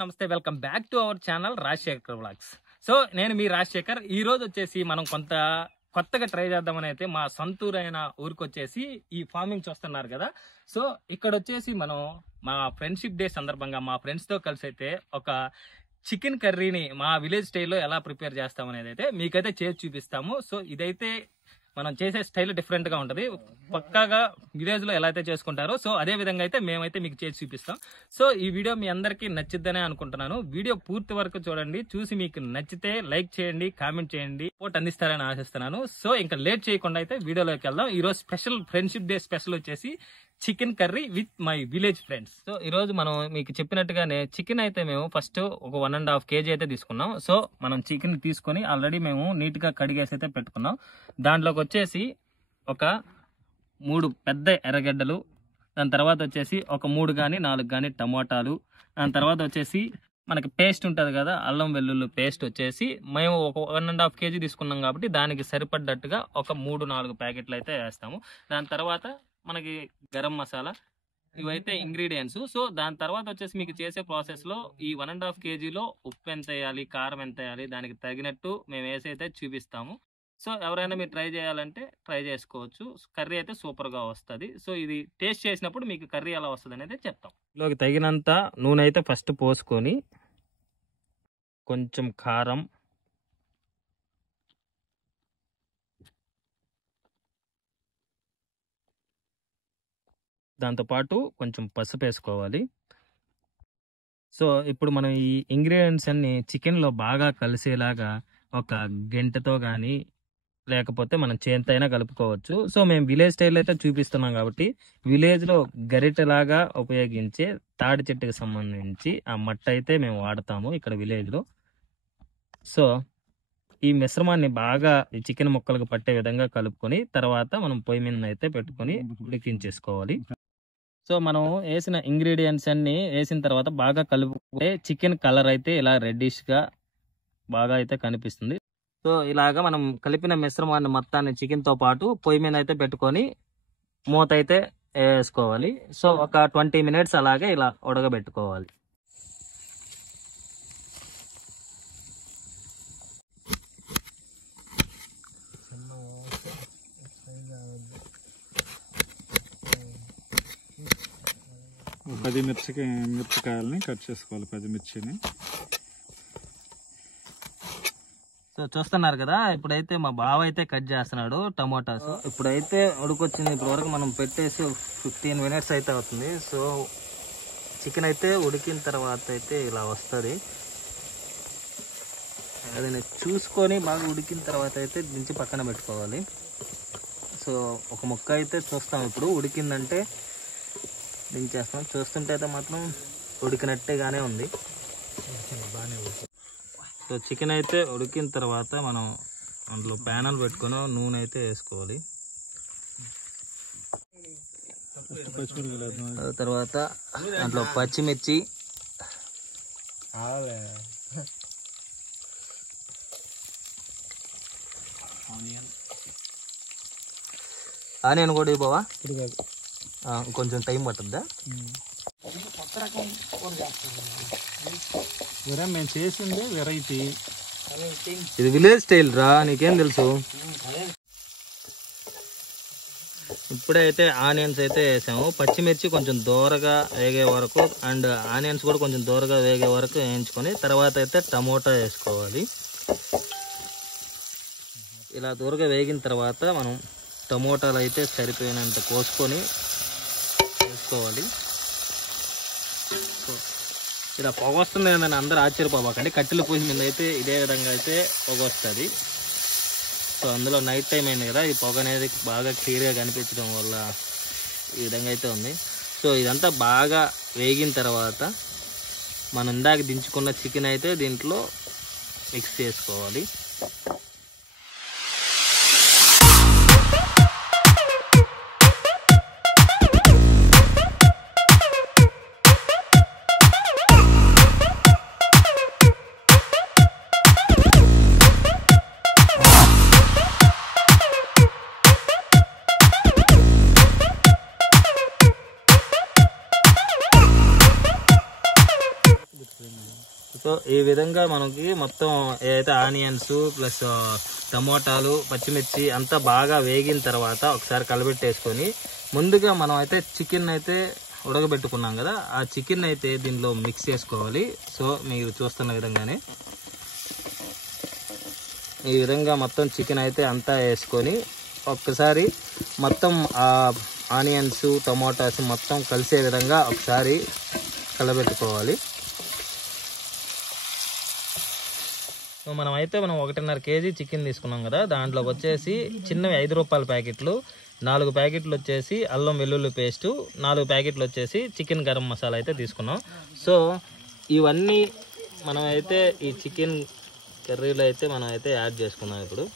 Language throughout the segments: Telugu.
నమస్తే welcome back to our channel Rajasekhar vlogs. So నేను మీ రాజశేఖర్. ఈ రోజు వచ్చేసి మనం కొత్తగా ట్రై చేద్దామని అయితే మా సొంతూరైన ఊరికి వచ్చేసి ఈ ఫార్మింగ్ చూస్తున్నారు కదా. సో ఇక్కడ వచ్చేసి మనం మా ఫ్రెండ్షిప్ డే సందర్భంగా మా ఫ్రెండ్స్ తో కలిసి అయితే ఒక చికెన్ కర్రీని మా విలేజ్ స్టైల్లో ఎలా ప్రిపేర్ చేస్తామనేది అయితే మీకైతే చేసి చూపిస్తాము. సో ఇదైతే మనం చేసే స్టైల్ డిఫరెంట్ గా ఉంటది. పక్కాగా విలేజ్ లో ఎలా అయితే చేసుకుంటారో సో అదే విధంగా అయితే మేమైతే మీకు చేసి చూపిస్తాం. సో ఈ వీడియో మీ అందరికీ నచ్చిద్దనే అనుకుంటున్నాను. వీడియో పూర్తి వరకు చూడండి. చూసి మీకు నచ్చితే లైక్ చేయండి, కామెంట్ చేయండి, సపోర్ట్ అందిస్తారని ఆశిస్తున్నాను. సో ఇంకా లేట్ చేయకుండా అయితే వీడియోలోకి వెళ్దాం. ఈ రోజు స్పెషల్ ఫ్రెండ్షిప్ డే స్పెషల్ వచ్చేసి chicken curry with my village friends. So ఈ రోజు మనం మీకు చెప్పినట్టుగానే చికెన్ అయితే మేము ఫస్ట్ ఒక 1.5 kg అయితే తీసుకున్నాం. సో మనం చికెన్ తీసుకొని ఆల్రెడీ మేము నీట్ గా కడిగేసి అయితే పెట్టుకున్నాం. దాంట్లోకి వచ్చేసి ఒక 3 పెద్ద ఎర్రగడ్డలు, దాని తర్వాత వచ్చేసి ఒక 3 కానీ 4 కానీ టమోటాలు, దాని తర్వాత వచ్చేసి మనకి పేస్ట్ ఉంటుంది కదా అల్లం వెల్లుల్లి పేస్ట్ వచ్చేసి మేము ఒక 1.5 kg తీసుకున్నాం కాబట్టి దానికి సరిపడ్డట్టుగా ఒక 3-4 ప్యాకెట్లు అయితే వేస్తాము. దాని తర్వాత మనకి గరం మసాలా, ఇవైతే ఇంగ్రీడియంట్స్. సో దాని తర్వాత వచ్చేసి మీకు చేసే ప్రాసెస్ లో ఈ 1.5 kgలో ఉప్పు ఎంత వేయాలి, కారం ఎంత వేయాలి, దానికి తగినట్టు మేము వేసి అయితే చూపిస్తాము. సో ఎవరైనా మీరు ట్రై చేయాలంటే ట్రై చేసుకోవచ్చు. కర్రీ అయితే సూపర్ గా వస్తుంది. సో ఇది టేస్ట్ చేసినప్పుడు మీకు కర్రీ ఎలా వస్తుంది అనేది చెప్తాం. ఇందులోకి తగినంత నూనె అయితే ఫస్ట్ పోసుకొని కొంచెం కారం, దాంతోపాటు కొంచెం పసుపు వేసుకోవాలి. సో ఇప్పుడు మనం ఈ ఇంగ్రీడియంట్స్ అన్ని చికెన్లో బాగా కలిసేలాగా ఒక గంటతో కానీ లేకపోతే మనం చేతితో అయినా కలుపుకోవచ్చు. సో మేము విలేజ్ స్టైల్ అయితే చూపిస్తున్నాం కాబట్టి విలేజ్లో గరిటెలాగా ఉపయోగించే తాడి చెట్టుకి సంబంధించి ఆ మట్ట అయితే మేము వాడతాము ఇక్కడ విలేజ్లో. సో ఈ మిశ్రమాన్ని బాగా ఈ చికెన్ ముక్కలకు పట్టే విధంగా కలుపుకొని తర్వాత మనం పొయ్యి మీద అయితే పెట్టుకొని ఉడికించేసుకోవాలి. సో మనం వేసిన ఇంగ్రీడియంట్స్ అన్ని వేసిన తర్వాత బాగా కలుపుకుంటే చికెన్ కలర్ అయితే ఇలా రెడ్డిష్ గా బాగా అయితే కనిపిస్తుంది. సో ఇలాగా మనం కలిపిన మిశ్రమాన్ని మొత్తాన్ని చికెన్ తో పాటు పొయ్యి మీద అయితే పెట్టుకొని మూత అయితే వేసుకోవాలి. సో ఒక 20 minutes అలాగే ఇలా ఉడకబెట్టుకోవాలి. మిరపకాయలని కట్ చేసుకోవాలి, 10 మిర్చిని. సో చూస్తున్నారు కదా, ఇప్పుడైతే మా బావ అయితే కట్ చేస్తున్నాడు టమోటాస్. ఇప్పుడైతే ఉడికొచ్చింది. ఇప్పుడు వరకు మనం పెట్టేసి 15 minutes అయితే అవుతుంది. సో చికెన్ అయితే ఉడికిన తర్వాత అయితే ఇలా వస్తుంది. అది చూసుకొని బాగా ఉడికిన తర్వాత అయితే దించి పక్కన పెట్టుకోవాలి. సో ఒక ముక్క అయితే చూస్తాం, ఇప్పుడు ఉడికిందంటే దించేస్తాం. చూస్తుంటే అయితే మాత్రం ఉడికినట్టేగానే ఉంది. సో చికెన్ అయితే ఉడికిన తర్వాత మనం అందులో ప్యానల్ పెట్టుకొని నూనె అయితే వేసుకోవాలి. తర్వాత దాంట్లో పచ్చిమిర్చి, ఆనియన్ కూడా ఇవ్వవా, కొంచెం టైం పట్టుద్దా? మేము చేసింది వెరైటీ, ఇది విలేజ్ స్టైల్ రా, నీకేం తెలుసు. ఇప్పుడైతే ఆనియన్స్ అయితే వేసాము. పచ్చిమిర్చి కొంచెం దూరగా వేగే వరకు అండ్ ఆనియన్స్ కూడా కొంచెం దూరగా వేగే వరకు వేయించుకొని తర్వాత అయితే టమోటా వేసుకోవాలి. ఇలా దూరగా వేగిన తర్వాత మనం టమోటాలు అయితే సరిపోయినంత కోసుకొని వేసుకోవాలి. సో ఇలా పొగ వస్తుంది అని అందరూ ఆశ్చర్యపోకండి. కట్టెల పొయ్యి మీద అయితే ఇదే విధంగా అయితే పొగ వస్తుంది. సో అందులో నైట్ టైం అయింది కదా, ఈ పొగ అనేది బాగా క్లియర్గా కనిపించడం వల్ల ఈ విధంగా అయితే ఉంది. సో ఇదంతా బాగా వేగిన తర్వాత మనం ఇందాక దించుకున్న చికెన్ అయితే దీంట్లో మిక్స్ చేసుకోవాలి. సో ఈ విధంగా మనకి మొత్తం ఏదైతే ఆనియన్స్ ప్లస్ టమోటాలు పచ్చిమిర్చి అంతా బాగా వేగిన తర్వాత ఒకసారి కలబెట్టేసుకొని ముందుగా మనం అయితే చికెన్ అయితే ఉడకబెట్టుకున్నాం కదా, ఆ చికెన్ అయితే దీనిలో మిక్స్ చేసుకోవాలి. సో మీరు చూస్తున్న విధంగానే ఈ విధంగా మొత్తం చికెన్ అయితే అంతా వేసుకొని ఒక్కసారి మొత్తం ఆ ఆనియన్స్ టమోటాస్ మొత్తం కలిసే విధంగా ఒకసారి కలబెట్టుకోవాలి. సో మనం 1.5 కేజీ చికెన్ తీసుకున్నాం కదా, దాంట్లో వచ్చేసి చిన్నవి 5 రూపాయల ప్యాకెట్లు, 4 ప్యాకెట్లు వచ్చేసి అల్లం వెల్లుల్లి పేస్టు, 4 ప్యాకెట్లు వచ్చేసి చికెన్ గరం మసాలా అయితే తీసుకున్నాం. సో ఇవన్నీ మనం అయితే ఈ చికెన్ కర్రీలో అయితే మనం అయితే యాడ్ చేసుకున్నాం. ఇప్పుడు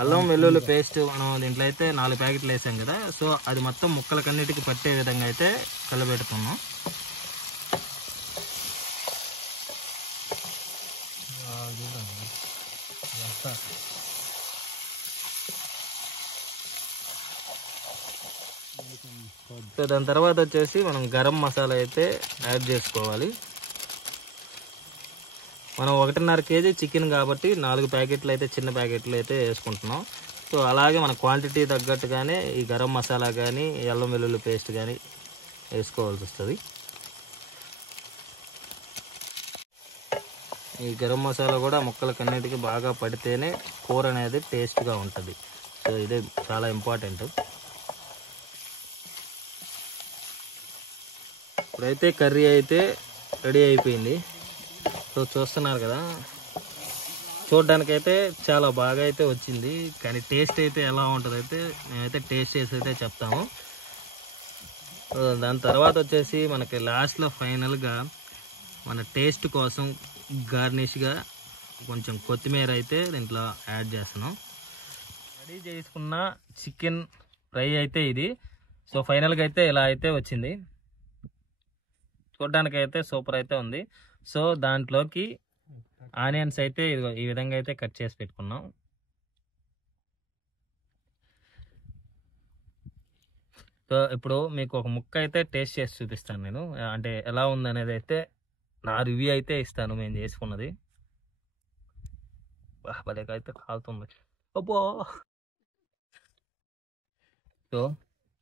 అల్లం వెల్లుల్లి పేస్ట్ మనం దీంట్లో అయితే 4 ప్యాకెట్లు వేసాం కదా, సో అది మొత్తం ముక్కలకన్నిటికి పట్టే విధంగా అయితే కలబెడుతున్నాం. సో దాని తర్వాత వచ్చేసి మనం గరం మసాలా అయితే యాడ్ చేసుకోవాలి. మనం 1.5 కేజీ చికెన్ కాబట్టి 4 ప్యాకెట్లు అయితే చిన్న ప్యాకెట్లు అయితే వేసుకుంటున్నాం. సో అలాగే మన క్వాంటిటీ తగ్గట్టుగానే ఈ గరం మసాలా కానీ అల్లం వెల్లుల్లి పేస్ట్ కానీ వేసుకోవాల్సి వస్తుంది. ఈ గరం మసాలా కూడా ముక్కలకన్నిటికీ బాగా పడితేనే కూర అనేది టేస్ట్గా ఉంటుంది. సో ఇదే చాలా ఇంపార్టెంట్. ఇప్పుడైతే కర్రీ అయితే రెడీ అయిపోయింది. సో చూస్తున్నారు కదా, చూడడానికైతే చాలా బాగా అయితే వచ్చింది, కానీ టేస్ట్ అయితే ఎలా ఉంటుంది అయితే మేమైతే టేస్ట్ చేసి అయితే చెప్తాము. దాని తర్వాత వచ్చేసి మనకి లాస్ట్లో ఫైనల్గా మన టేస్ట్ కోసం గార్నిష్గా కొంచెం కొత్తిమీర అయితే దీంట్లో యాడ్ చేస్తున్నాం. రెడీ చేసుకున్న చికెన్ ఫ్రై అయితే ఇది. సో ఫైనల్గా అయితే ఇలా అయితే వచ్చింది, చూడడానికి అయితే సూపర్ అయితే ఉంది. సో దాంట్లోకి ఆనియన్స్ అయితే ఈ విధంగా అయితే కట్ చేసి పెట్టుకున్నాం. సో ఇప్పుడు మీకు ఒక ముక్క అయితే టేస్ట్ చేసి చూపిస్తాను నేను, అంటే ఎలా ఉంది అనేది అయితే నా రివ్యూ అయితే ఇస్తాను మేము చేసుకున్నది. భలేకైతే కాలుతుంది అబ్బో. సో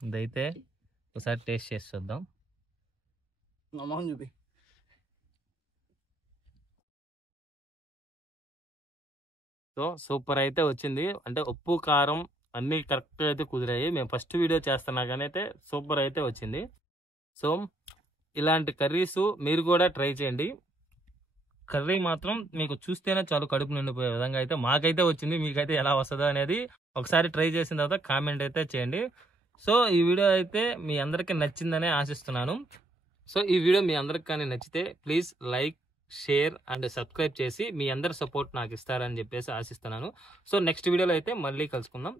ఇదైతే ఒకసారి టేస్ట్ చేసి చూద్దాం. చూపి సో సూపర్ అయితే వచ్చింది, అంటే ఉప్పు కారం అన్నీ కరెక్ట్గా అయితే కుదిరాయి. మేము ఫస్ట్ వీడియో చేస్తున్నా కానీ అయితే సూపర్ అయితే వచ్చింది. సో ఇలాంటి కర్రీస్ మీరు కూడా ట్రై చేయండి. కర్రీ మాత్రం మీకు చూస్తేనే చాలు కడుపు నిండిపోయే విధంగా అయితే మాకైతే వచ్చింది. మీకైతే ఎలా వస్తుందో అనేది ఒకసారి ట్రై చేసిన తర్వాత కామెంట్ అయితే చేయండి. సో ఈ వీడియో అయితే మీ అందరికీ నచ్చిందనే ఆశిస్తున్నాను. సో ఈ వీడియో మీ అందరికి కానీ నచ్చితే please like, share and subscribe చేసి మీ అందరి సపోర్ట్ నాకు ఇస్తారని చెప్పేసి ఆశిస్తున్నాను. సో నెక్స్ట్ వీడియోలో అయితే మళ్ళీ కలుసుకుందాం.